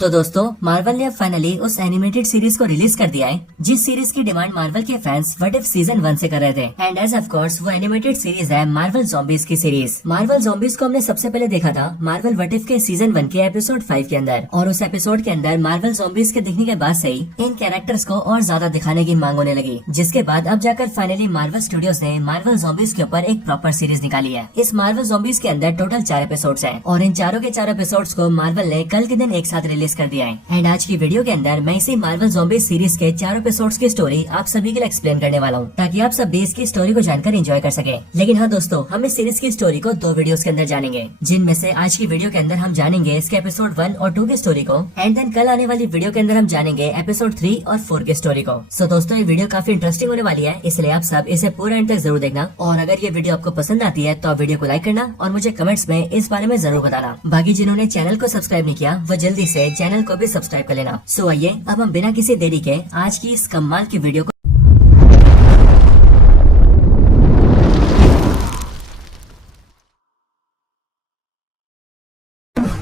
तो दोस्तों मार्वल ने अब फाइनली उस एनिमेटेड सीरीज को रिलीज कर दिया है जिस सीरीज की डिमांड मार्वल के फैंस व्हाट इफ सीजन 1 से कर रहे थे। एंड एज ऑफ कोर्स वो एनिमेटेड सीरीज है मार्वल ज़ॉम्बीज की सीरीज। मार्वल ज़ॉम्बीज को हमने सबसे पहले देखा था मार्वल व्हाट इफ के सीजन 1 के एपिसोड 5 के अंदर, और उस एपिसोड के अंदर मार्वल ज़ॉम्बीज के दिखने के बाद से ही इन कैरेक्टर्स को और ज्यादा दिखाने की मांग होने लगी, जिसके बाद अब जाकर फाइनली मार्वल स्टूडियोज ने मार्वल ज़ॉम्बीज के ऊपर एक प्रॉपर सीरीज निकाली है। इस मार्वल ज़ॉम्बीज के अंदर टोटल 4 एपिसोड्स हैं और इन चारों के 4 एपिसोड्स को मार्वल ने कल के दिन एक साथ रिलीज कर दिया है। एंड आज की वीडियो के अंदर मैं इसी मार्वल ज़ॉम्बीज सीरीज के 4 एपिसोड्स की स्टोरी आप सभी के लिए एक्सप्लेन करने वाला हूँ, ताकि आप सब भी इसकी स्टोरी को जानकर एंजॉय कर सके। लेकिन हाँ दोस्तों, हम इस सीरीज की स्टोरी को 2 वीडियोस के अंदर जानेंगे, जिनमें से आज की वीडियो के अंदर हम जानेंगे इसके एपिसोड 1 और 2 की स्टोरी को, एंड देन कल आने वाली वीडियो के अंदर हम जानेंगे एपिसोड 3 और 4 की स्टोरी को। सो दोस्तों, ये वीडियो काफी इंटरेस्टिंग होने वाली है, इसलिए आप सब इसे पूरा एंड तक जरूर देखना। और अगर ये वीडियो आपको पसंद आती है तो आप वीडियो को लाइक करना और मुझे कमेंट्स में इस बारे में जरूर बताना। बाकी जिन्होंने चैनल को सब्सक्राइब नहीं किया वो जल्दी से चैनल को भी सब्सक्राइब कर लेना। सो आइए अब हम बिना किसी देरी के आज की इस कमाल की वीडियो को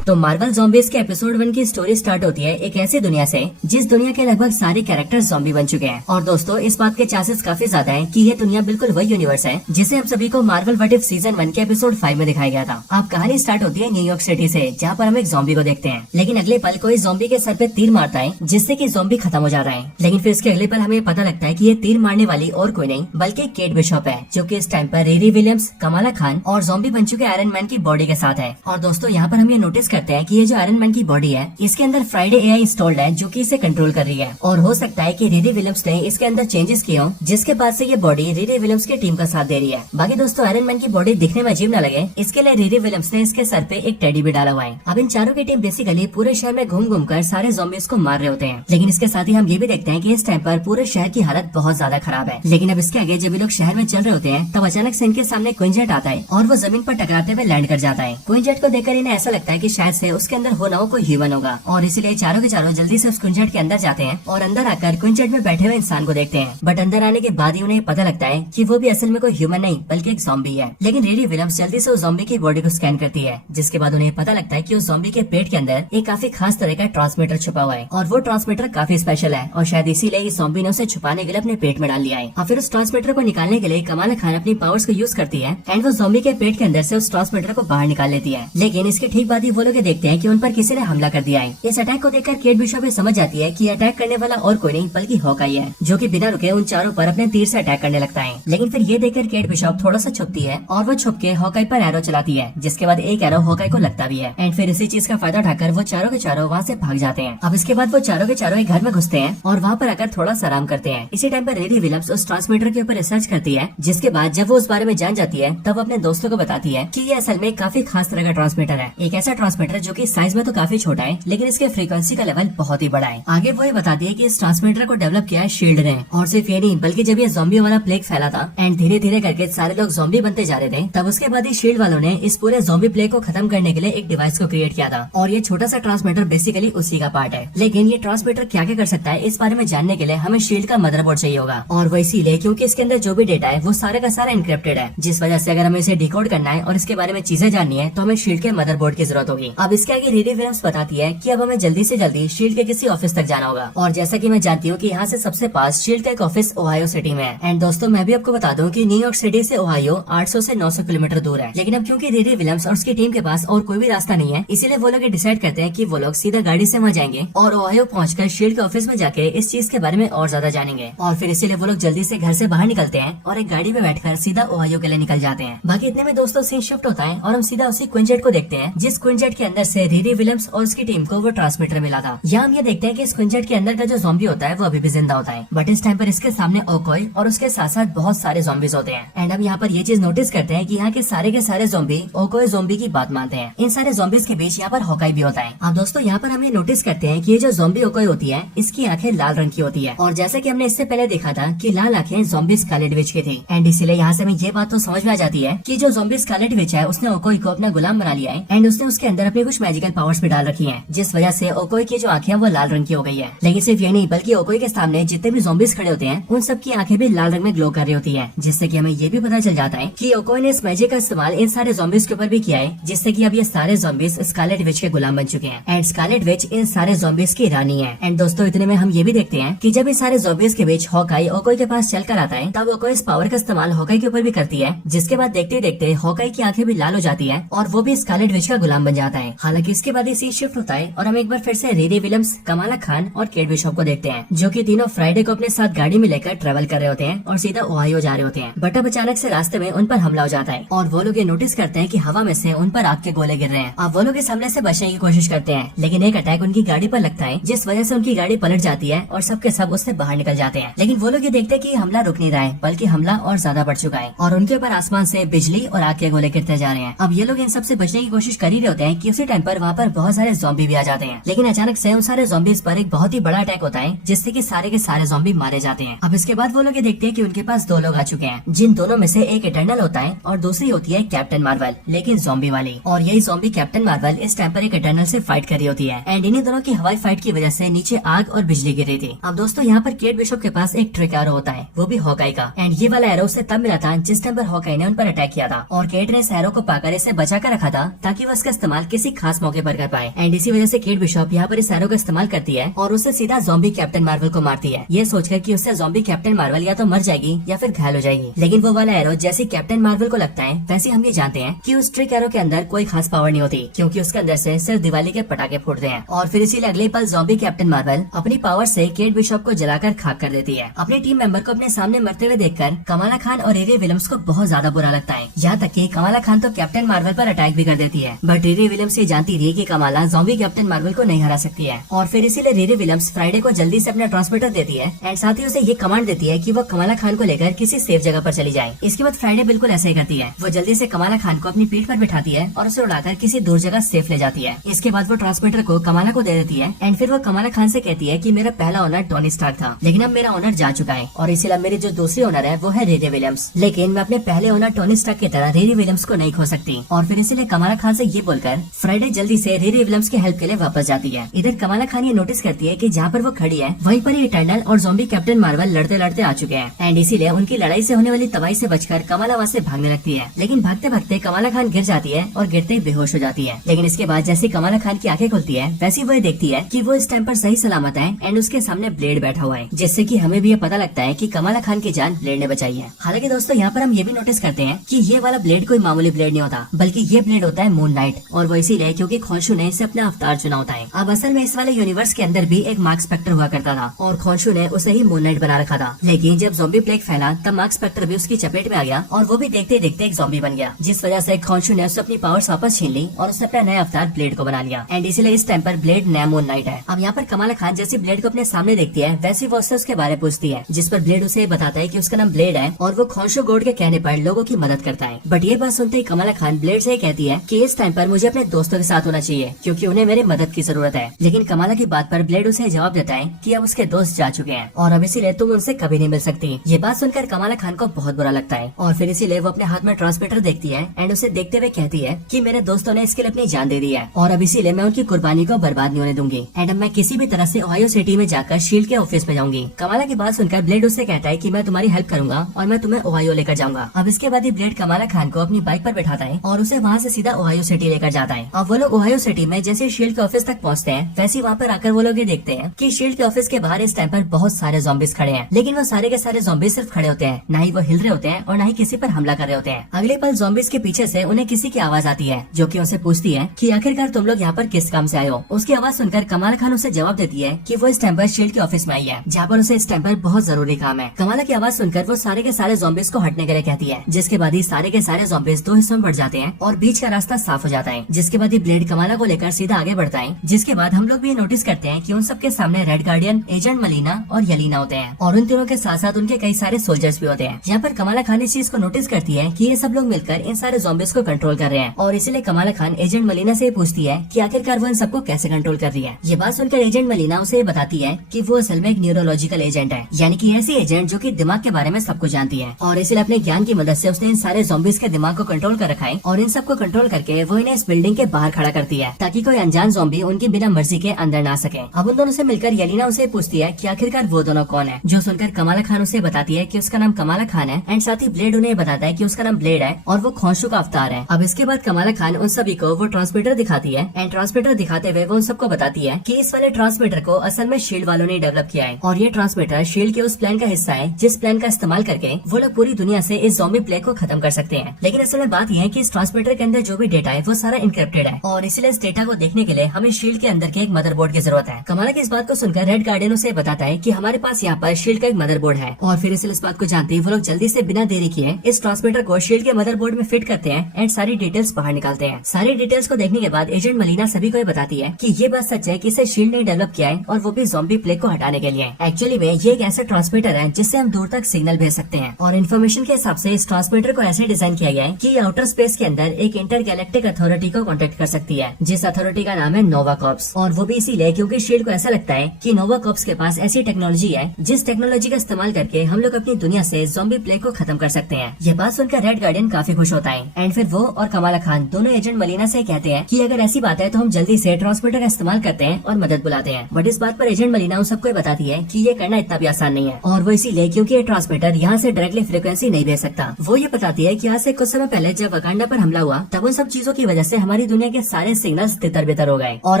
तो मार्वल ज़ॉम्बीज के एपिसोड 1 की स्टोरी स्टार्ट होती है एक ऐसी दुनिया से जिस दुनिया के लगभग सारे कैरेक्टर ज़ॉम्बी बन चुके हैं। और दोस्तों, इस बात के चांसेस काफी ज्यादा हैं कि ये दुनिया बिल्कुल वही यूनिवर्स है जिसे हम सभी को मार्वल व्हाट इफ सीजन 1 के एपिसोड 5 में दिखाया गया था। अब कहानी स्टार्ट होती है न्यूयॉर्क सिटी से, जहाँ पर हम एक ज़ॉम्बी को देखते हैं, लेकिन अगले पल कोई ज़ॉम्बी के सर पे तीर मारता है जिससे कि ज़ॉम्बी खत्म हो जा रहा है। लेकिन फिर इसके अगले पल हमें पता लगता है कि ये तीर मारने वाली और कोई नहीं बल्कि केट बिशॉप है, जो कि इस टाइम पर रिरी विलियम्स, कमाला खान और ज़ॉम्बी बन चुके आयरन मैन की बॉडी के साथ है। और दोस्तों, यहाँ पर हम ये नोटिस करते हैं कि ये जो आयरन मैन की बॉडी है इसके अंदर फ्राइडे एआई इंस्टॉल्ड है जो कि इसे कंट्रोल कर रही है। और हो सकता है कि रिरी विलियम्स ने इसके अंदर चेंजेस किए हों, जिसके बाद से ये बॉडी रिरी विलियम्स की टीम का साथ दे रही है। बाकी दोस्तों, आयरन मैन की बॉडी दिखने में अजीब न लगे, इसके लिए रिरी विलियम्स ने इसके सर पे एक टेडी भी डाला हुआ है। अब इन चारों की टीम बेसिकली पूरे शहर में घूम घूम कर सारे ज़ॉम्बीज को मार रहे होते हैं। लेकिन इसके साथ ही हम ये भी देखते हैं कि इस टाइम पर पूरे शहर की हालत बहुत ज्यादा खराब है। लेकिन अब इसके आगे जब ये लोग शहर में चल रहे होते हैं तब अचानक से इनके सामने क्वीन जेट आता है और वो जमीन पर टकराते हुए लैंड कर जाता है। क्वीन जेट को देखकर इन्हें ऐसा लगता है कि शायद से उसके अंदर हो ना हो कोई ह्यूमन होगा, और इसीलिए चारों के चारों जल्दी से उस क्वीन जेट के अंदर जाते हैं और अंदर आकर क्वीन जेट में बैठे हुए इंसान को देखते हैं। बट अंदर आने के बाद ही उन्हें पता लगता है कि वो भी असल में कोई ह्यूमन नहीं बल्कि एक ज़ॉम्बी है। लेकिन रिरी विलियम्स जल्दी से उस ज़ॉम्बी की बॉडी को स्कैन करती है, जिसके बाद उन्हें पता लगता है कि उस ज़ॉम्बी के पेट के अंदर एक काफी खास तरह का ट्रांसमीटर छुपा हुआ है, और वो ट्रांसमीटर काफी स्पेशल है और शायद इसीलिए इस ज़ॉम्बी ने उसे छुपाने के लिए अपने पेट में डाल लिया है। और फिर उस ट्रांसमीटर को निकालने के लिए कमाला खान अपनी पावर्स को यूज करती है एंड वो ज़ॉम्बी के पेट के अंदर से उस ट्रांसमीटर को बाहर निकाल लेती है। लेकिन इसके ठीक बाद ही वो लोग देखते हैं कि उन पर किसी ने हमला कर दिया है। इस अटैक को देखकर केट बिशॉप ये समझ जाती है कि अटैक करने वाला और कोई नहीं बल्कि हॉकाई है, जो कि बिना रुके उन चारों पर अपने तीर से अटैक करने लगता है। लेकिन फिर ये देखकर केट बिशॉप थोड़ा सा छुपती है और वो छुप के हॉकाई पर एरो चलाती है, जिसके बाद एक एरो हॉकाई को लगता भी है। एंड फिर इसी चीज का फायदा उठाकर वो चारों के चारों वहाँ से भाग जाते हैं। अब इसके बाद वो चारों के चारों एक घर में घुसते हैं और वहाँ पर आकर थोड़ा सा आराम करते हैं। इसी टाइम पर रिरी विलियम्स उस ट्रांसमीटर के ऊपर रिसर्च करती है, जिसके बाद जब वो उस बारे में जान जाती है तब अपने दोस्तों को बताती है कि ये असल में काफी खास तरह का ट्रांसमीटर है। एक ऐसा ट्रांसमीटर जो कि साइज में तो काफी छोटा है लेकिन इसके फ्रीक्वेंसी का लेवल बहुत ही बड़ा है। आगे वो ये बताती है कि इस ट्रांसमीटर को डेवलप किया है शील्ड ने, और सिर्फ ये नहीं बल्कि जब ये ज़ॉम्बी वाला प्लेग फैला था एंड धीरे धीरे करके सारे लोग ज़ॉम्बी बनते जा रहे थे, तब उसके बाद ही शील्ड वालों ने इस पूरे ज़ॉम्बी प्लेग को खत्म करने के लिए एक डिवाइस को क्रिएट किया था, और ये छोटा सा ट्रांसमीटर बेसिकली उसी का पार्ट है। लेकिन ये ट्रांसमीटर क्या क्या कर सकता है इस बारे में जानने के लिए हमें शील्ड का मदरबोर्ड चाहिए होगा, और वो इसीलिए क्योंकि इसके अंदर जो भी डेटा है वो सारा का सारा एनक्रिप्टेड है, जिस वजह से अगर हमें इसे डिकोड करना है और इसके बारे में चीजें जाननी है तो हमें शील्ड के मदरबोर्ड की जरूरत होगी। अब इसके आगे रिरी विलियम्स बताती है कि अब हमें जल्दी से जल्दी शील्ड के किसी ऑफिस तक जाना होगा, और जैसा कि मैं जानती हूँ कि यहाँ से सबसे पास शील्ड का एक ऑफिस ओहायो सिटी में है। एंड दोस्तों, मैं भी आपको बता दूं कि न्यूयॉर्क सिटी से ओहायो 800 से 900 किलोमीटर दूर है। लेकिन अब क्योंकि रिरी विलियम्स और उसकी टीम के पास और कोई भी रास्ता नहीं है, इसीलिए वो लोग डिसाइड करते हैं कि वो लोग सीधा गाड़ी से वहाँ जाएंगे और ओहायो पहुंचकर शील्ड के ऑफिस में जाके इस चीज के बारे में और ज्यादा जानेंगे। और फिर इसीलिए वो लोग जल्दी से घर से बाहर निकलते हैं और एक गाड़ी में बैठकर सीधा ओहायो के लिए निकल जाते हैं। बाकी इतने में दोस्तों सीन शिफ्ट होता है और हम सीधा उसी क्वीन जेट को देखते हैं जिस क्वीन जेट के अंदर से रिरी विलियम्स और उसकी टीम को वो ट्रांसमीटर मिला था। यहाँ हम ये देखते हैं कि इस क्वीन जेट के अंदर का जो ज़ॉम्बी होता है वो अभी भी जिंदा होता है, बट इस टाइम पर इसके सामने ओकोई और उसके साथ साथ बहुत सारे ज़ॉम्बीज होते हैं। एंड हम यहाँ पर ये चीज नोटिस करते हैं कि यहाँ के सारे ज़ॉम्बी ओकोई ज़ॉम्बी की बात मानते हैं। इन सारे ज़ॉम्बीज के बीच यहाँ पर हॉकाई भी होता है। अब दोस्तों, यहाँ पर हम ये नोटिस करते हैं कि ये जो ज़ॉम्बी ओकोई होती है इसकी आंखें लाल रंग की होती है, और जैसे कि हमने इससे पहले देखा था कि लाल आंखें ज़ॉम्बी स्कारलेट विच की थी। एंड इसीलिए यहाँ से हमें ये बात तो समझ में आ जाती है कि जो ज़ॉम्बी स्कारलेट विच है उसने ओकोई को अपना गुलाम बना लिया है एंड उसने उसके अंदर अंदर अपनी कुछ मैजिकल पावर्स भी डाल रखी हैं, जिस वजह से ओकोई की जो आंखें वो लाल रंग की हो गई है। लेकिन सिर्फ ये नहीं बल्कि ओकोई के सामने जितने भी ज़ॉम्बीज खड़े होते हैं उन सब की आंखें भी लाल रंग में ग्लो कर रही होती है, जिससे कि हमें ये भी पता चल जाता है कि ओकोई ने इस मैजिक का इस्तेमाल इन सारे ज़ॉम्बीज के ऊपर भी किया है, जिससे कि अब ये सारे ज़ॉम्बीज स्कारलेट विच के गुलाम बन चुके हैं। एंड स्कारलेट विच इन सारे ज़ॉम्बीज की रानी है। एंड दोस्तों इतने में हम ये भी देखते हैं कि जब इस सारे ज़ॉम्बीज के बीच हॉकाई ओकोई के पास चल कर आता है, तब ओकोई इस पावर का इस्तेमाल हॉकाई के ऊपर भी करती है, जिसके बाद देखते देखते हॉकाई की आंखें भी लाल हो जाती है और वो भी स्कारलेट विच का गुलाम बन जाता है। हालांकि इसके बाद सीन शिफ्ट होता है और हम एक बार फिर से रिरी विलियम्स, कमाला खान और केट बिशॉप को देखते हैं, जो कि तीनों फ्राइडे को अपने साथ गाड़ी में लेकर ट्रेवल कर रहे होते हैं और सीधा ओहायो जा रहे होते हैं। बट अब अचानक से रास्ते में उन पर हमला हो जाता है और वो लोग ये नोटिस करते हैं कि हवा में से उन पर आग के गोले गिर रहे हैं। अब वो लोग इस हमले से बचने की कोशिश करते हैं, लेकिन एक अटैक उनकी गाड़ी पर लगता है, जिस वजह से उनकी गाड़ी पलट जाती है और सबके सब उससे बाहर निकल जाते हैं। लेकिन वो लोग ये देखते हैं कि हमला रुक नहीं रहा है, बल्कि हमला और ज्यादा बढ़ चुका है और उनके ऊपर आसमान से बिजली और आग के गोले गिरते जा रहे हैं। अब ये लोग इन सब से बचने की कोशिश कर ही रहे होते हैं कि उसी टाइम पर वहाँ पर बहुत सारे ज़ॉम्बी भी आ जाते हैं। लेकिन अचानक से उन सारे ज़ॉम्बीज पर एक बहुत ही बड़ा अटैक होता है, जिससे कि सारे के सारे ज़ॉम्बी मारे जाते हैं। अब इसके बाद वो लोग ये देखते हैं कि उनके पास दो लोग आ चुके हैं, जिन दोनों में से एक इटर्नल होता है और दूसरी होती है कैप्टन मार्वल, लेकिन ज़ॉम्बी वाली। और यही ज़ॉम्बी कैप्टन मार्वल इस टाइम पर एक इटर्नल से फाइट कर रही होती है एंड इन्हीं दोनों की हवाई फाइट की वजह से नीचे आग और बिजली गिर रही थी। अब दोस्तों यहाँ पर केट बिशॉप के पास एक ट्रिक एरो होता है, वो भी हॉकाई का। एंड ये वाला एरो उसे तब मिला था जिस टाइम पर हॉकाई ने उन पर अटैक किया था और केट ने इस एरो को पाकर इसे बचा कर रखा था ताकि वो इसका इस्तेमाल किसी खास मौके पर कर पाए। एंड इसी वजह से केट बिशॉप यहाँ पर इस एरो का इस्तेमाल करती है और उससे सीधा ज़ॉम्बी कैप्टन मार्वल को मारती है, ये सोचकर कि उससे ज़ॉम्बी कैप्टन मार्वल या तो मर जाएगी या फिर घायल हो जाएगी। लेकिन वो वाला एरो जैसे कैप्टन मार्वल को लगता है, वैसे हम ये जानते हैं कि उस ट्रिक एरो के अंदर कोई खास पावर नहीं होती, क्योंकि उसके अंदर से सिर्फ दिवाली के पटाखे फूटते हैं। और फिर इसीलिए अगले पल ज़ॉम्बी कैप्टन मार्वल अपनी पावर से केट बिशॉप को जलाकर खाक कर देती है। अपनी टीम मेंबर को अपने सामने मरते हुए देखकर कमाला खान और रिरी विलियम्स को बहुत ज्यादा बुरा लगता है। यहाँ तक कि कमाला खान तो कैप्टन मार्वल पर अटैक भी कर देती है, बट रिरी विलियम्स ये जानती थी कि कमाला ज़ॉम्बी कैप्टन मार्वल को नहीं हरा सकती है। और फिर इसीलिए रिरी विलियम्स फ्राइडे को जल्दी से अपना ट्रांसमीटर देती है एंड साथ ही उसे ये कमांड देती है कि वो कमाला खान को लेकर किसी सेफ जगह पर चली जाए। इसके बाद फ्राइडे बिल्कुल ऐसा ही करती है, वो जल्दी से कमाला खान को अपनी पीठ पर बिठाती है और उसे उड़ाकर किसी दूर जगह सेफ ले जाती है। इसके बाद वो ट्रांसमीटर को कमाला को दे देती है एंड फिर वो कमाला खान से कहती है कि मेरा पहला ओनर टोनी स्टार्क था, लेकिन अब मेरा ओनर जा चुका है और इसीलिए मेरी जो दूसरी ओनर है वो है रिरी विलियम्स, लेकिन मैं अपने पहले ओनर टोनी स्टार्क की तरह रिरी विलियम्स को नहीं खो सकती। और फिर इसीलिए कमाला खान से ये बोलकर फ्राइडे जल्दी से रिरी विलियम्स की हेल्प के लिए वापस जाती है। इधर कमाला खान ये नोटिस करती है कि जहाँ पर वो खड़ी है वहीं पर इटर्नल और ज़ॉम्बी कैप्टन मार्वल लड़ते लड़ते आ चुके हैं एंड इसीलिए उनकी लड़ाई से होने वाली तबाही से बचकर कमाला वहाँ से भागने लगती है। लेकिन भागते भागते कमाला खान गिर जाती है और गिरते ही बेहोश हो जाती है। लेकिन इसके बाद जैसे कमाला खान की आंखें खुलती है, वैसे वो देखती है कि वो इस टाइम पर सही सलामत है एंड उसके सामने ब्लेड बैठा हुआ है, जिससे कि हमें भी ये पता लगता है कि कमाला खान की जान ब्लेड ने बचाई है। हालांकि दोस्तों यहाँ पर हम ये भी नोटिस करते हैं कि ये वाला ब्लेड कोई मामूली ब्लेड नहीं होता, बल्कि ये ब्लेड होता है मून नाइट, और वो इसीलिए क्योंकि खोंशू ने इसे अपना अवतार चुना होता है। अब असल में इस वाले यूनिवर्स के अंदर भी एक मार्क स्पेक्टर हुआ करता था और खोंशू ने उसे ही मून नाइट बना रखा था। लेकिन जब ज़ॉम्बी प्लेग फैला तब मार्क स्पेक्टर भी उसकी चपेट में आ गया और वो भी देखते देखते एक ज़ॉम्बी बन गया, जिस वजह से खोंशू ने उससे अपनी पावर्स वापस छीन ली और उसने अपना नया अवतार ब्लेड को बना लिया एंड इसलिए इस टाइम पर ब्लेड नया मून नाइट है। अब यहाँ पर कमाला खान जैसी ब्लेड को अपने सामने देखती है, वैसे वो उससे उसके बारे में पूछती है, जिस पर ब्लेड उसे बताता है कि उसका नाम ब्लेड है और वो खोंशू गोड के कहने पर लोगों की मदद करता है। बट ये बात सुनते ही कमाला खान ब्लेड से कहती है कि इस टाइम पर मुझे अपने दोस्तों के साथ होना चाहिए, क्योंकि उन्हें मेरी मदद की जरूरत है। लेकिन कमाला की बात पर ब्लेड उसे जवाब देता है कि अब उसके दोस्त जा चुके हैं और अब इसीलिए तुम उनसे कभी नहीं मिल सकती। ये बात सुनकर कमाला खान को बहुत बुरा लगता है और फिर इसीलिए वो अपने हाथ में ट्रांसमीटर देखती है एंड उसे देखते हुए कहती है कि मेरे दोस्तों ने इसके लिए अपनी जान दे दी है और अब इसीलिए मैं उनकी कुर्बानी को बर्बाद नहीं होने दूंगी एंड अब मैं किसी भी तरह से ओहायो सिटी में जाकर शील्ड के ऑफिस में जाऊंगी। कमाला की बात सुनकर ब्लेड उससे कहता है कि मैं तुम्हारी हेल्प करूंगा और मैं तुम्हें ओहायो लेकर जाऊंगा। अब इसके बाद ही ब्लेड कमाला खान को अपनी बाइक पर बैठाता है और उसे वहाँ से सीधा ओहायो सिटी लेकर जाता है। अब वो लोग ओहायो सिटी में जैसे शील्ड के ऑफिस तक पहुँचते हैं, वैसे वहाँ पर आकर वो लोग ये देखते हैं कि शील्ड के ऑफिस के बाहर इस टाइम पर बहुत सारे ज़ॉम्बीज खड़े हैं, लेकिन वो सारे के सारे ज़ॉम्बीज सिर्फ खड़े होते हैं, ना ही वो हिल रहे होते हैं और ना ही किसी पर हमला कर रहे होते हैं। अगले पल ज़ॉम्बीज के पीछे से उन्हें किसी की आवाज आती है जो कि उनसे पूछती है कि आखिरकार तुम लोग यहाँ पर किस काम से आए हो। उसकी आवाज सुनकर कमाला खान उसे जवाब देती है कि वो इस टाइम पर शील्ड के ऑफिस में आई है, जहाँ पर उसे इस टाइम पर बहुत जरूरी काम है। कमाला की आवाज सुनकर वो सारे के सारे ज़ॉम्बीज को हटने के लिए कहती है, जिसके बाद ही सारे के सारे ज़ॉम्बीज दो हिस्सों में बढ़ जाते हैं और बीच का रास्ता साफ हो जाता है। जिसके बाद ही ब्लेड कमाला को लेकर सीधा आगे बढ़ता है। जिसके बाद हम लोग भी नोटिस करते हैं कि उन सबके सामने रेड गार्डियन, एजेंट मलीना और यलीना होते हैं और उन तीनों के साथ साथ उनके कई सारे सोल्जर्स भी होते हैं। यहाँ पर कमाला खान इस चीज को नोटिस करती है कि ये सब लोग मिलकर इन सारे ज़ॉम्बीज को कंट्रोल कर रहे हैं और इसीलिए कमाला खान एजेंट मलीना से पूछती है कि आखिरकार वो इन सबको कैसे कंट्रोल कर रही है। ये बात सुनकर एजेंट मलीना उसे बताती है कि वो असल में एक न्यूरोलॉजिकल एजेंट है, यानी कि ऐसी एजेंट जो कि दिमाग के बारे में सब कुछ जानती है और इसलिए अपने ज्ञान की मदद से उसने इन सारे ज़ॉम्बीज के दिमाग को कंट्रोल कर रखा है और इन सबको कंट्रोल करके वो इन्हें इस बिल्डिंग के बाहर खड़ा करती है ताकि कोई अनजान ज़ॉम्बी उनकी बिना मर्जी के अंदर ना सके। अब उन दोनों से मिलकर येलेना उसे पूछती है कि आखिरकार वो दोनों कौन है, जो सुनकर कमाला खान उसे बताती है कि उसका नाम कमाला खान है एंड साथ ही ब्लेड उन्हें बताता है कि उसका नाम ब्लेड है और वो खौंशू का अवतार है। अब इसके बाद कमाला खान उन सभी को वो ट्रांसमीटर दिखाती है एंड ट्रांसमीटर दिखाते हुए वो उन सबको बताती है कि इस वाले ट्रांसमीटर को असल में शील्ड वालों ने डेवलप किया है और ये ट्रांसमीटर शील्ड के उस प्लान का हिस्सा है जिस प्लान का इस्तेमाल करके वो लोग पूरी दुनिया से इस ज़ॉम्बी प्लेग को खत्म कर सकते हैं। लेकिन असल में बात यह है कि इस ट्रांसमीटर के अंदर जो भी डेटा है वो सारा इनक्रिप्टेड है और इसलिए इस डेटा को देखने के लिए हमें शील्ड के अंदर के एक मदरबोर्ड की जरूरत है। कमाला की इस बात को सुनकर रेड गार्डियन उसे बताता है कि हमारे पास यहाँ पर शील्ड का एक मदरबोर्ड है और फिर इसलिए इस बात को जानते ही वो लोग जल्दी से बिना देरी किए इस ट्रांसमीटर को शील्ड के मदरबोर्ड में फिट करते हैं एंड सारी डिटेल्स बाहर निकालते हैं। सारी डिटेल्स को देखने के बाद एजेंट मलीना सभी को बताती है कि ये बात सच है कि इसे शील्ड ने डेवलप किया है और वो भी ज़ॉम्बी प्लेग को हटाने के लिए। एक्चुअली में ये एक ऐसा ट्रांसमीटर है जिससे हम दूर तक सिग्नल भेज सकते हैं और इन्फॉर्मेशन के हिसाब से इस ट्रांसमीटर को ऐसे डिजाइन किया गया है कि आउटर स्पेस के अंदर एक इंटर गैलेक्टिक अथॉरिटी को कॉन्टेक्ट कर सकती है जिस अथॉरिटी का नाम है नोवा कॉर्प्स। और वो भी इसीलिए क्योंकि शील्ड को ऐसा लगता है कि नोवा कॉर्प्स के पास ऐसी टेक्नोलॉजी है जिस टेक्नोलॉजी का इस्तेमाल करके हम लोग अपनी दुनिया से ज़ॉम्बी प्लेग को खत्म कर सकते हैं। ये बात सुनकर रेड गार्डियन काफी खुश होता है एंड फिर वो और कमाला खान दोनों एजेंट मलीना से कहते हैं कि अगर ऐसी बात है तो हम जल्दी से ट्रांसमीटर का इस्तेमाल करते हैं और मदद बुलाते हैं। बट इस बात पर एजेंट मलीना उन सबको बताती है कि ये करना इतना भी आसान नहीं है और वो इसीलिए क्योंकि ये ट्रांसमीटर यहाँ से डायरेक्टली फ्रिक्वेंसी नहीं भेज सकता। वो ये बताती है कि आज से कुछ समय पहले जब वकांडा पर हमला हुआ तब उन सब चीजों की वजह से हमारी दुनिया के सारे सिग्नल्स तितर बितर हो गए और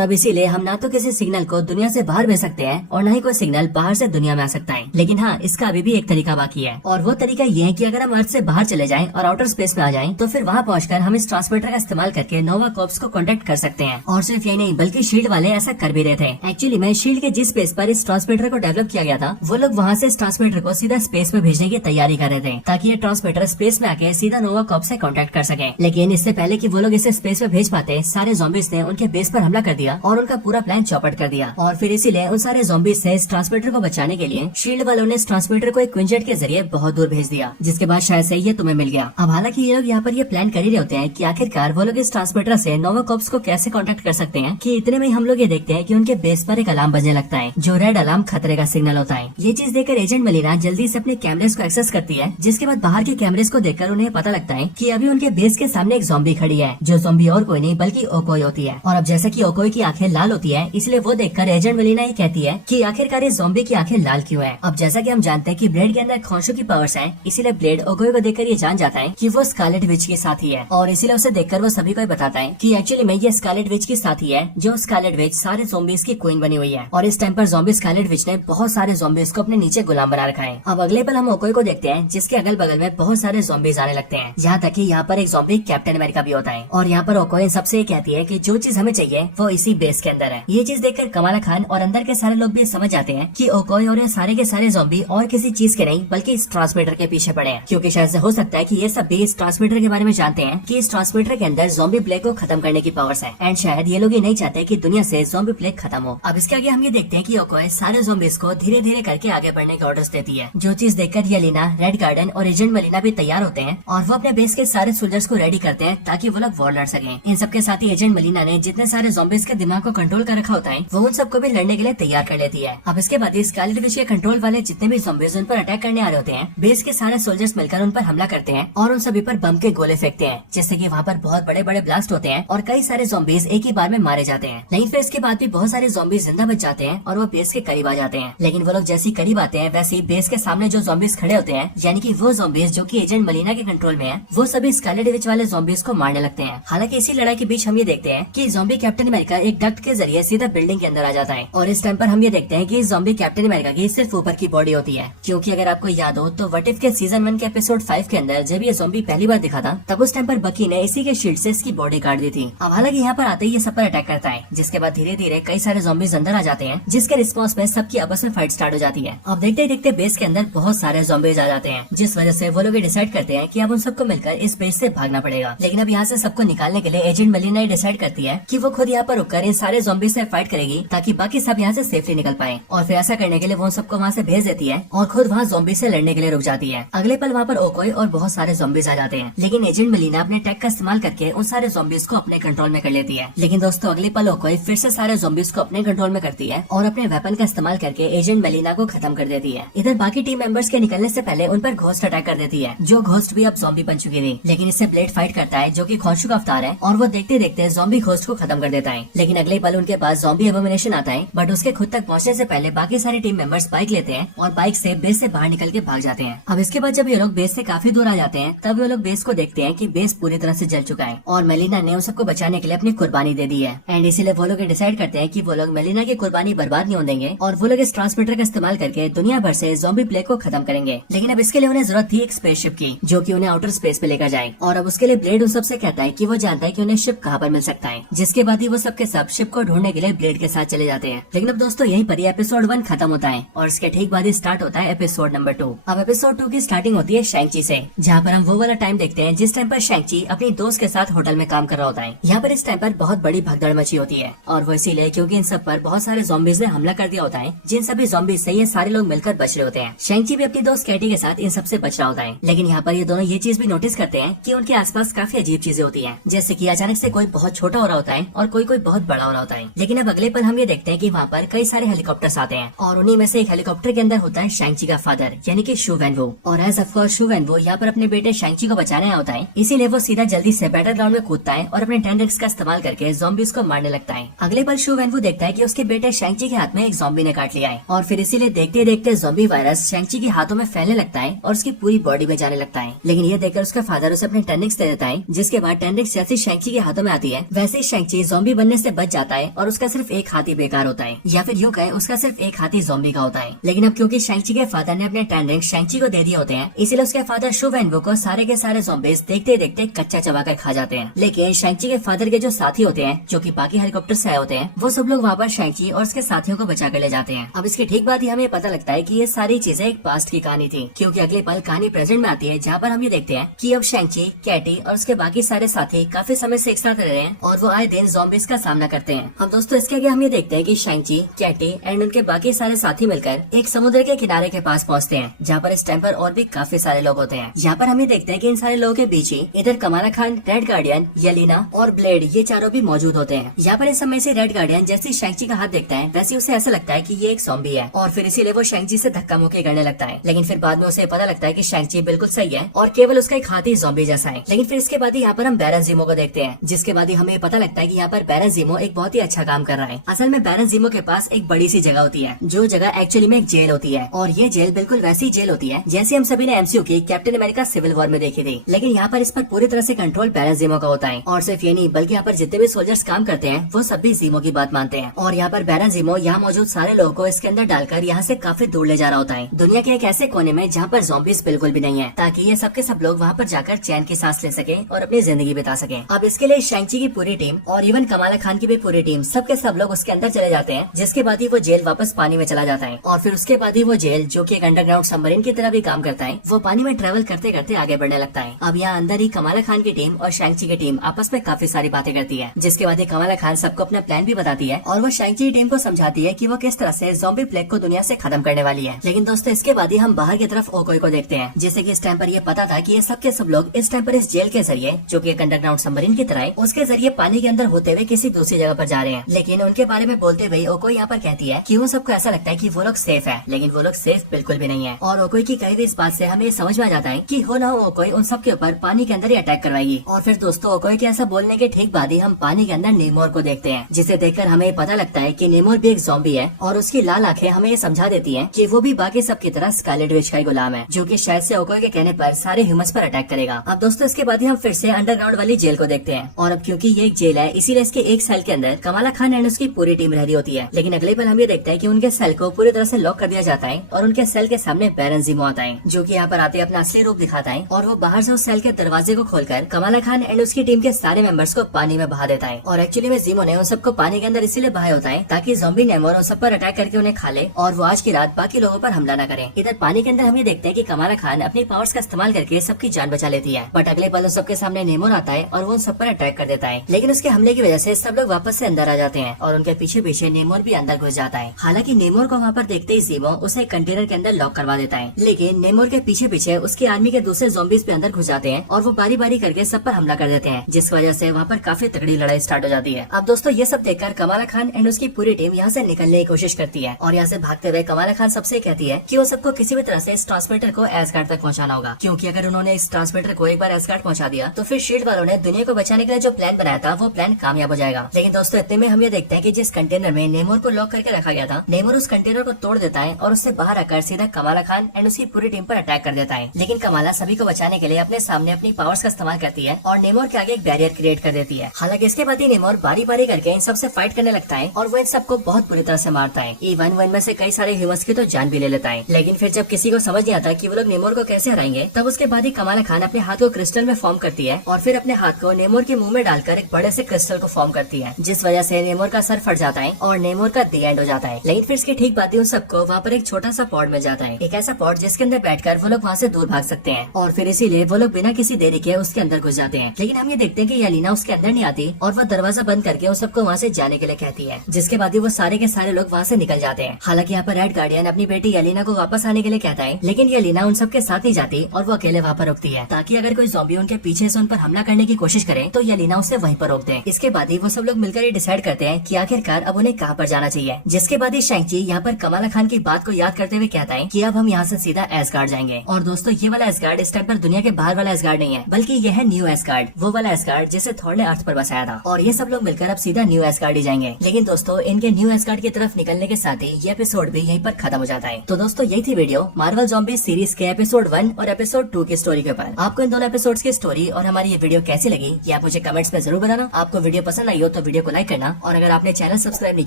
अब इसीलिए हम ना तो किसी सिग्नल को दुनिया से बाहर भेज सकते हैं और न ही कोई सिग्नल बाहर से दुनिया में आ सकता है। लेकिन हाँ, इसका अभी भी एक तरीका बाकी है और वो तरीका ये है कि अगर हम अर्थ से बाहर चले जाएं और आउटर स्पेस में आ जाएं तो फिर वहाँ पहुंचकर हम इस ट्रांसमीटर का इस्तेमाल करके नोवा कॉर्प्स को कांटेक्ट कर सकते हैं। और सिर्फ यही नहीं बल्कि शील्ड वाले ऐसा कर भी रहे थे। एक्चुअली में शील्ड के जिस स्पेस पर इस ट्रांसमीटर को डेवलप किया गया था वो लोग वहाँ से इस ट्रांसमीटर को सीधा स्पेस में भेजने की तैयारी कर रहे थे ताकि ये ट्रांसमीटर स्पेस में आके सीधा नोवा कॉर्प्स से कांटेक्ट कर सके। लेकिन इससे पहले कि वो लोग इसे स्पेस में भेज पाते सारे ज़ॉम्बीज ने उनके बेस पर हमला कर दिया और उनका पूरा प्लान चौपट कर दिया। और फिर इसीलिए उन सारे ज़ॉम्बीज से इस ट्रांसमीटर को बचाने के लिए शील्ड वालों ने इस ट्रांसमीटर को एक क्विंजेट के जरिए बहुत दूर भेज दिया जिसके बाद शायद से ये तुम्हें मिल गया। अब हालांकि ये लोग यहाँ पर ये प्लान कर ही रहे होते हैं कि आखिरकार वो लोग इस ट्रांसमीटर से नोवा कॉर्प्स को कैसे कांटेक्ट कर सकते हैं कि इतने में हम लोग ये देखते हैं कि उनके बेस पर एक अलार्म बजने लगता है जो रेड अलार्म खतरे का सिग्नल होता है। ये चीज देखकर एजेंट मलीना जल्दी से अपने कैमरेज को एक्सेस करती है जिसके बाद बाहर के कैमरेज को देखकर उन्हें पता लगता है कि अभी उनके बेस के सामने एक ज़ॉम्बी खड़ी है जो ज़ॉम्बी और कोई नहीं बल्कि ओकोई होती है। और अब जैसा कि ओकोई की आंखें लाल होती है इसलिए वो देखकर एजेंट मलीना ये कहती है कि आखिरकार इस ज़ॉम्बी की आंखें लाल क्यों है। अब जैसा कि हम जानते हैं कि ब्लेड के अंदर खौंशों की पावर्स है इसीलिए ब्लेड ओकोई को देखकर ये जान जाता है कि वो स्कारलेट विच के साथी है और इसीलिए उसे देखकर वो सभी को बताता है कि एक्चुअली में ये स्कारलेट विच की साथी है जो स्कारलेट विच सारे ज़ॉम्बीज की क्वीन बनी हुई है और इस टाइम पर ज़ॉम्बी स्कारलेट विच ने बहुत सारे ज़ॉम्बीज को अपने नीचे गुलाम बना रखा है। अब अगले पल हम ओकोई को देखते हैं जिसके अगल बगल में बहुत सारे ज़ॉम्बीज आने लगते हैं यहाँ तक कि यहाँ पर एक ज़ॉम्बी कैप्टन अमेरिका भी होता है और यहाँ पर ओकोई सबसे कहती है कि जो चीज हमें चाहिए वो इसी बेस के अंदर है। ये चीज देखकर कमाला खान और अंदर के सारे लोग भी समझ जाते हैं कि ओकोई और ये सारे के सारे ज़ॉम्बी और किसी चीज के नहीं बल्कि इस ट्रांसमीटर के पीछे पड़े हैं क्योंकि शायद से हो सकता है कि ये सब भी इस ट्रांसमीटर के बारे में जानते हैं कि इस ट्रांसमीटर के अंदर ज़ॉम्बी प्लेग को खत्म करने की पावर्स है एंड शायद ये लोग ये नहीं चाहते कि दुनिया से ज़ॉम्बी प्लेग खत्म हो। अब इसके आगे हम ये देखते हैं कि ओकोई सारे ज़ॉम्बीज को धीरे धीरे करके आगे बढ़ने के ऑर्डर्स देती है जो चीज देखकर येलेना, रेड गार्डन और एजेंट मलीना भी तैयार होते हैं और वो अपने बेस के सारे सोल्जर्स को रेडी करते हैं ताकि वो लोग वॉर लड़ सकें। इन सबके साथ ही एजेंट मलीना ने जितने सारे ज़ॉम्बीज के दिमाग को कंट्रोल कर रखा होता है वो उन सबको भी लड़ने के लिए तैयार कर लेती है। अब इसके बाद स्कारलेट विच के कंट्रोल वाले जितने भी ज़ॉम्बीज उन पर अटैक करने आ रहे होते हैं बेस के सारे सोल्जर्स मिलकर उन पर हमला करते हैं और उन सभी पर बम के गोले फेंकते हैं जिससे कि वहाँ पर बहुत बड़े बड़े ब्लास्ट होते हैं और कई सारे ज़ॉम्बीज एक ही बार में मारे जाते हैं। लेकिन फिर इसके बाद भी बहुत सारे ज़ॉम्बीज जिंदा बच जाते हैं और वो बेस के करीब आ जाते हैं। लेकिन वो लोग जैसे करीब आते हैं वैसे ही बेस के सामने जो ज़ॉम्बीज खड़े होते हैं यानी कि वो ज़ॉम्बीज जो कि एजेंट मलीना के कंट्रोल में है वो सभी स्कारलेट विच वाले ज़ॉम्बीज को मारने लगते हैं। हालांकि इसी लड़ाई के बीच हम ये देखते हैं कि ज़ॉम्बी कैप्टन अमेरिका एक डक्ट के जरिए सीधा बिल्डिंग के अंदर आ जाता है और इस टाइम पर हम ये देखते हैं कि ज़ॉम्बी कैप्टन अमेरिका की सिर्फ ऊपर की बॉडी होती है क्योंकि अगर आपको याद हो तो व्हाट इफ के सीजन 1 के एपिसोड 5 के अंदर जब ये ज़ॉम्बी पहली बार दिखा था तब उस टाइम पर बकी ने इसी के शील्ड से इसकी बॉडी काट दी थी। अब हालांकि यहाँ पर आते ही ये सब पर अटैक करता है जिसके बाद धीरे धीरे कई सारे ज़ॉम्बीज अंदर आ जाते हैं जिसके रिस्पॉन्स में सबकी आपस में फाइट स्टार्ट हो जाती है। अब देखते ही देखते बेस के अंदर बहुत सारे ज़ॉम्बीज आ जाते हैं जिस वजह से वो लोग डिसाइड करते हैं कि अब उन सबको मिलकर इस बेस से भागना पड़ेगा। लेकिन अब यहाँ से सबको निकालने के लिए एजेंट मलीना डिसाइड करती है कि वो खुद यहाँ पर रुककर इन सारे ज़ॉम्बीज से फाइट करेगी ताकि बाकी सब यहाँ से सेफली निकल पाए और फिर ऐसा करने के लिए वो सबको वहाँ से भेज देती है और खुद वहाँ ज़ॉम्बी से लड़ने के लिए रुक जाती है। अगले पल वहाँ पर ओकोई और बहुत सारे ज़ॉम्बीज आ जाते हैं लेकिन एजेंट मलीना अपने टेक का इस्तेमाल करके उन सारे ज़ॉम्बीज को अपने कंट्रोल में कर लेती है। लेकिन दोस्तों अगले पल ओकोई फिर से सारे ज़ॉम्बीज को अपने कंट्रोल में करती है और अपने वेपन का इस्तेमाल करके एजेंट मलीना को खत्म कर देती है। इधर बाकी टीम मेंबर्स के निकलने से पहले उन पर घोस्ट अटैक कर देती है जो घोस्ट भी अब ज़ॉम्बी बन चुकी थी। लेकिन इससे ब्लेड फाइट करता है जो कि खौंशू का अवतार है और वो वो देखते देखते ज़ॉम्बी होस्ट को खत्म कर देता है। लेकिन अगले पल उनके पास ज़ॉम्बी एबोमिनेशन आता है, बट उसके खुद तक पहुंचने से पहले बाकी सारे टीम मेंबर्स बाइक लेते हैं और बाइक से बेस से बाहर निकल के भाग जाते हैं। अब इसके बाद जब ये लोग बेस से काफी दूर आ जाते हैं, तब ये लोग बेस को देखते हैं कि बेस पूरी तरह से जल चुका है और मेलिना ने उन सबको बचाने के लिए अपनी कुर्बानी दे दी है। एंड इसीलिए वो लोग डिसाइड करते हैं कि वो लोग मेलिना की कुर्बानी बर्बाद नहीं होने देंगे और वो लोग इस ट्रांसमीटर का इस्तेमाल करके दुनिया भर से ज़ॉम्बी प्लेग को खत्म करेंगे। लेकिन अब इसके लिए उन्हें जरूरत थी एक स्पेसशिप की, जो कि उन्हें आउटर स्पेस पे लेकर जाए। और अब उसके लिए ब्लेड उन सबसे कहता है कि वो जानता है कि उन्हें शिप कहाँ पर मिल सकता है, जिसके बाद ही वो सबके सब शिप को ढूंढने के लिए ब्लेड के साथ चले जाते हैं। लेकिन अब दोस्तों यहीं पर एपिसोड 1 खत्म होता है और इसके ठीक बाद ही स्टार्ट होता है एपिसोड नंबर 2। अब एपिसोड 2 की स्टार्टिंग होती है शैंग-ची से, जहाँ पर हम वो वाला टाइम देखते हैं जिस टाइम पर शैंग-ची अपनी दोस्त के साथ होटल में काम कर रहा होता है। यहाँ पर इस टाइम पर बहुत बड़ी भगदड़ मची होती है और वो इसीलिए क्योंकि इन सब पर बहुत सारे ज़ॉम्बीज ने हमला कर दिया होता है, जिन सभी ज़ॉम्बीज से ये सारे लोग मिलकर बच रहे होते हैं। शैंग-ची भी अपनी दोस्त कैटी के साथ इन सबसे बच रहा होता है। लेकिन यहाँ पर ये दोनों ये चीज भी नोटिस करते हैं कि उनके आसपास काफी अजीब चीजें होती हैं, जैसे कि अचानक से कोई बहुत छोटा हो रहा होता है और कोई बहुत बड़ा हो रहा होता है। लेकिन अब अगले पल हम ये देखते हैं कि वहाँ पर कई सारे हेलीकॉप्टर्स आते हैं और उन्हीं में से एक हेलीकॉप्टर के अंदर होता है शैंग-ची का फादर यानी कि शू वैन-वू। और एज ऑफ कोर्स शू वैन-वू यहाँ पर अपने बेटे शैंग-ची को बचाने आया होता है, इसीलिए वो सीधा जल्दी से बैटल ग्राउंड में कूदता है और अपने टेंडेक्स का इस्तेमाल करके ज़ॉम्बीज को मारने लगता है। अगले पल शू वैन-वू देखता है कि उसके बेटे शैंग-ची के हाथ में एक ज़ॉम्बी ने काट लिया है और फिर इसीलिए देखते देखते ज़ॉम्बी वायरस शैंग-ची के हाथों में फैलने लगता है और उसकी पूरी बॉडी में जाने लगता है। लेकिन ये देखकर उसका फादर उसे अपने टेंडेक्स दे देता है, जिसके बाद टेंडेक्स जैसे शैंग-ची के हाथों में आती है वैसे ही शैंग-ची ज़ॉम्बी बनने से बच जाता है और उसका सिर्फ एक हाथ ही बेकार होता है, या फिर यूँ कहें उसका सिर्फ एक हाथ ही ज़ॉम्बी का होता है। लेकिन अब क्योंकि शैंग-ची के फादर ने अपने टेंडेक्स शैंग-ची को दे दिए होते हैं, इसीलिए उसके फादर शू वैन-वू को सारे के सारे ज़ॉम्बीज देखते देखते कच्चा चबाकर खा जाते हैं। लेकिन शैंग-ची के फादर के जो साथी होते हैं, जो कि बाकी हेलीकॉप्टर से आए होते हैं, वो सब लोग वहाँ पर शैंग-ची और उसके साथियों को बचा कर ले जाते हैं। अब इसके ठीक बाद ही हमें पता लगता है कि ये सारी चीजें एक पास्ट की कहानी थी, क्योंकि अगले पल कहानी प्रेजेंट में आती है, जहाँ पर हम ये देखते हैं कि अब शैंग-ची, कैटी और उसके बाकी सारे साथी काफी समय से एक साथ रह रहे हैं और वो आए दिन ज़ॉम्बीज का सामना करते हैं। अब दोस्तों इसके आगे हम ये देखते हैं कि शैंग-ची, कैटी एंड उनके बाकी सारे साथी मिलकर एक समुद्र के किनारे के पास पहुँचते हैं, जहाँ पर इस टाइम पर और भी काफी सारे लोग होते हैं। यहाँ पर हम ये देखते हैं कि इन सारे लोगों के बीच ही इधर Kamala Khan, Red Guardian, Yelena और ब्लेड ये चारों भी मौजूद होते हैं। यहाँ पर इस समय से रेड गार्डियन जैसे शैंग-ची का हाथ देखता है, वैसे उसे ऐसा लगता है कि ये एक ज़ॉम्बी है और फिर इसीलिए वो शैंग-ची से धक्का मुक्की करने लगता है। लेकिन फिर बाद में उसे पता लगता है कि शैंग-ची बिल्कुल सही है और केवल उसका एक हाथ ही ज़ॉम्बी जैसा है। लेकिन फिर इसके बाद ही यहाँ पर हम बैरन ज़ीमो को देखते हैं, जिसके बाद ही हमें पता लगता है कि यहाँ पर बैरन ज़ीमो एक बहुत ही अच्छा काम कर रहा है। असल में बैरन ज़ीमो के पास एक बड़ी सी जगह होती है, जो जगह एक्चुअली में एक जेल होती है और ये जेल बिल्कुल वैसी जेल होती है जैसे हम सभी ने एमसीयू की कैप्टन अमेरिका सिविल वॉर में देखी थी। लेकिन यहाँ पर इस पर पूरी तरह से कंट्रोल बैरन ज़ीमो का होता है और सिर्फ ये नहीं बल्कि यहाँ पर जितने भी सोल्जर्स काम करते हैं वो सब भी ज़ीमो की बात मानते हैं। और यहाँ पर बैरन ज़ीमो यहाँ मौजूद सारे लोगों को इसके अंदर डालकर यहाँ से काफी दूर ले जा रहा होता है, दुनिया के एक ऐसे कोने में जहाँ पर ज़ॉम्बीज बिल्कुल भी नहीं है, ताकि ये सबके सब लोग वहाँ पर जाकर चैन की सांस ले सके और अपनी जिंदगी बिता सके। अब इसके लिए शैंग-ची की पूरी टीम और इवन कमाला खान की भी पूरी टीम सबके सब लोग उसके अंदर चले जाते हैं, जिसके बाद ही वो जेल वापस पानी में चला जाता है और फिर उसके बाद ही वो जेल, जो कि एक अंडरग्राउंड सबमरीन की तरह भी काम करता है, वो पानी में ट्रेवल करते करते आगे बढ़ने लगता है। अब यहाँ अंदर ही कमाला खान की टीम और शैंग-ची की टीम आपस में काफी सारी बातें करती है, जिसके बाद ही कमाला खान सबको अपना प्लान भी बताती है और वो शैंग-ची की टीम को समझाती है कि वो किस तरह से ज़ॉम्बी प्लेग को दुनिया से खत्म करने वाली है। लेकिन दोस्तों इसके बाद ही हम बाहर की तरफ ओकोई को देखते हैं, जैसे कि इस टाइम पर ये पता था कि ये सब के सब लोग इस टाइम पर इस जेल के जरिए, जो कि एक अंडरग्राउंड सबमरीन की तरह है, उसके जरिए पानी के अंदर होते हुए किसी दूसरी जगह पर जा रहे हैं। लेकिन उनके बारे में बोलते हुए ओकोई यहाँ पर कहती है कि उन सबको ऐसा लगता है कि वो लोग सेफ है, लेकिन वो लोग सेफ बिल्कुल भी नहीं है। और ओकोई की कही हुई इस बात से हमें ये समझ में आ जाता है कि हो ना हो ओकोई उन सब के ऊपर पानी के अंदर ही अटैक करवाएगी। और फिर दोस्तों ओकोई के ऐसा बोलने के ठीक बाद ही हम पानी के अंदर नेमोर को देखते हैं, जिसे देखकर हमें पता लगता है कि नेमोर भी एक ज़ॉम्बी है और उसकी लाल आंखें हमें ये समझा देती हैं कि वो भी बाकी सब की तरह स्कारलेट विच का ही गुलाम है, जो कि शायद से ओकोई के कहने पर सारे ह्यूमंस पर अटैक करेगा। अब दोस्तों इसके बाद ही हम फिर से अंडरग्राउंड वाली जेल को देखते हैं और अब क्योंकि ये एक जेल है इसीलिए इसके एक सेल के अंदर कमाला खान एंड उसकी पूरी टीम रह रही होती है। लेकिन अगले पल हम ये देखते हैं कि उनके सेल को पूरी तरह से लॉक कर दिया जाता है और उनके सेल के सामने बैरन ज़ीमो आता है, जो कि यहाँ पर आते अपना असली रूप दिखाता है और वो बाहर से उस सेल के दरवाजे को खोलकर कमाला खान एंड उसकी टीम के सारे मेंबर्स को पानी में बहा देता है। और एक्चुअली में ज़ीमो ने उन सबको पानी के अंदर इसीलिए बहाया होता है ताकि ज़ॉम्बी नेमोर उन सब पर अटैक करके उन्हें खा ले और वो आज की रात बाकी लोगों पर हमला न करे। इधर पानी के अंदर हम ये देखते हैं कि कमाला खान अपनी पावर्स का इस्तेमाल करके सबकी जान बचा लेती है, बट अगले पल उन सबके सामने नेमोर आता है और वो उन सब पर अटैक कर देता है। लेकिन उसके हमले की वजह से सब लोग वापस से अंदर आ जाते हैं और उनके पीछे पीछे नेमोर भी अंदर घुस जाता है। हालांकि नेमोर को वहाँ पर देखते ही ज़ीमो उसे एक कंटेनर के अंदर लॉक करवा देता है, लेकिन नेमोर के पीछे पीछे उसकी आर्मी के दूसरे ज़ॉम्बीज भी अंदर घुस जाते हैं और वो बारी बारी करके सब पर हमला कर देते हैं, जिस वजह से वहाँ पर काफी तगड़ी लड़ाई स्टार्ट हो जाती है। अब दोस्तों ये सब देखकर कमाला खान एंड उसकी पूरी टीम यहाँ से निकलने की कोशिश करती है और यहाँ से भागते हुए कमाला खान सबसे कहती है कि वो सबको किसी भी तरह से इस ट्रांसमीटर को एस्गार्ड तक पहुँचाना होगा, क्योंकि अगर उन्होंने इस ट्रांसमीटर को एक बार एस्गार्ड पहुँचा दिया तो फिर शील्ड वालों ने दुनिया को बचाने बचाने के लिए जो प्लान बनाया था वो प्लान कामयाब हो जाएगा। लेकिन दोस्तों इतने में हम ये देखते हैं कि जिस कंटेनर में नेमोर को लॉक करके रखा गया था, नेमोर उस कंटेनर को तोड़ देता है और उससे बाहर आकर सीधा कमाला खान एंड उसकी पूरी टीम पर अटैक कर देता है। लेकिन कमाला सभी को बचाने के लिए अपने सामने अपनी पावर्स का इस्तेमाल करती है और नेमोर के आगे एक बैरियर क्रिएट कर देती है। हालांकि इसके बाद ही नेमोर बारी बारी करके इन सबसे फाइट करने लगता है और वो इन सबको बहुत बुरी तरह से मारता है। इवन वन में से कई सारे ह्यूमंस की तो जान भी ले लेता है। लेकिन फिर जब किसी को समझ नहीं आता कि वो लोग नेमोर को कैसे हराएंगे, तब उसके बाद ही कमाला खान अपने हाथ को क्रिस्टल में फॉर्म करती है और फिर अपने हाथ को नेमोर के मुंह में डालकर एक बड़े से क्रिस्टल को फॉर्म करती है, जिस वजह से नेमोर का सर फट जाता है और नेमोर का दी एंड हो जाता है। लेकिन फिर इसके ठीक बाद ही उन सबको वहाँ पर एक छोटा सा पॉड मिल जाता है, एक ऐसा पॉड जिसके अंदर बैठकर वो लोग वहाँ से दूर भाग सकते हैं और फिर इसीलिए वो लोग बिना किसी देरी के उसके अंदर घुस जाते हैं। लेकिन हम ये देखते हैं कि येलेना उसके अंदर नहीं आती और वो दरवाजा बंद करके उन सबको वहाँ से जाने के लिए कहती है, जिसके बाद ही वो सारे के सारे लोग वहाँ से निकल जाते हैं। हालांकि यहाँ पर रेड गार्डियन अपनी बेटी येलेना को वापस आने के लिए कहता है, लेकिन येलेना उन सबके साथ नहीं जाती और वो अकेले वहाँ पर रुकती है ताकि अगर कोई ज़ॉम्बी उनके पीछे से उन पर हमला करने की कोशिश करे तो येलेना उसे वहीं पर रोक दे। इसके बाद ही वो सब लोग मिलकर ये डिसाइड करते हैं कि आखिरकार अब उन्हें कहाँ पर जाना चाहिए। जिसके बाद ही शैंक-ची यहाँ पर कमाला खान की बात को याद करते हुए कहता है कि अब हम यहाँ से सीधा एसगार्ड जाएंगे। और दोस्तों ये वाला एसगार्ड इस टाइम पर दुनिया के बाहर वाला एसगार्ड नहीं है, बल्कि यह है न्यू एसगार्ड, वो वाला एसगार्ड जिसे थॉर ने अर्थ पर बसाया था। और ये सब लोग मिलकर अब सीधा न्यू एसगार्ड ही जाएंगे। लेकिन दोस्तों इनके न्यू एसगार्ड की तरफ निकलने के साथ ही ये एपिसोड भी यहीं पर खत्म हो जाता है। तो दोस्तों यही थी वीडियो मार्वल ज़ॉम्बी सीरीज के एपिसोड 1 और एपिसोड 2 की स्टोरी के ऊपर। आपको इन दोनों एपिसोड्स की स्टोरी और हमारी ये वीडियो कैसी लगी ये आप मुझे कमेंट्स में जरूर बताना। आपको वीडियो पसंद आई हो तो वीडियो को लाइक करना और अगर आपने चैनल सब्सक्राइब नहीं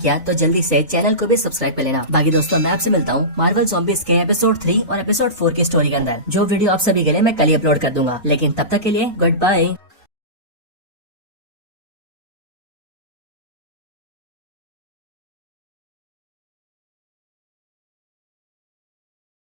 किया तो जल्दी से चैनल को भी सब्सक्राइब कर लेना। बाकी दोस्तों मैं आपसे मिलता हूँ मार्वल ज़ॉम्बीज के एपिसोड 3 और एपिसोड 4 की स्टोरी के अंदर, जो वीडियो आप सभी के लिए मैं कल ही अपलोड कर दूंगा। लेकिन तब तक के लिए गुड बाय।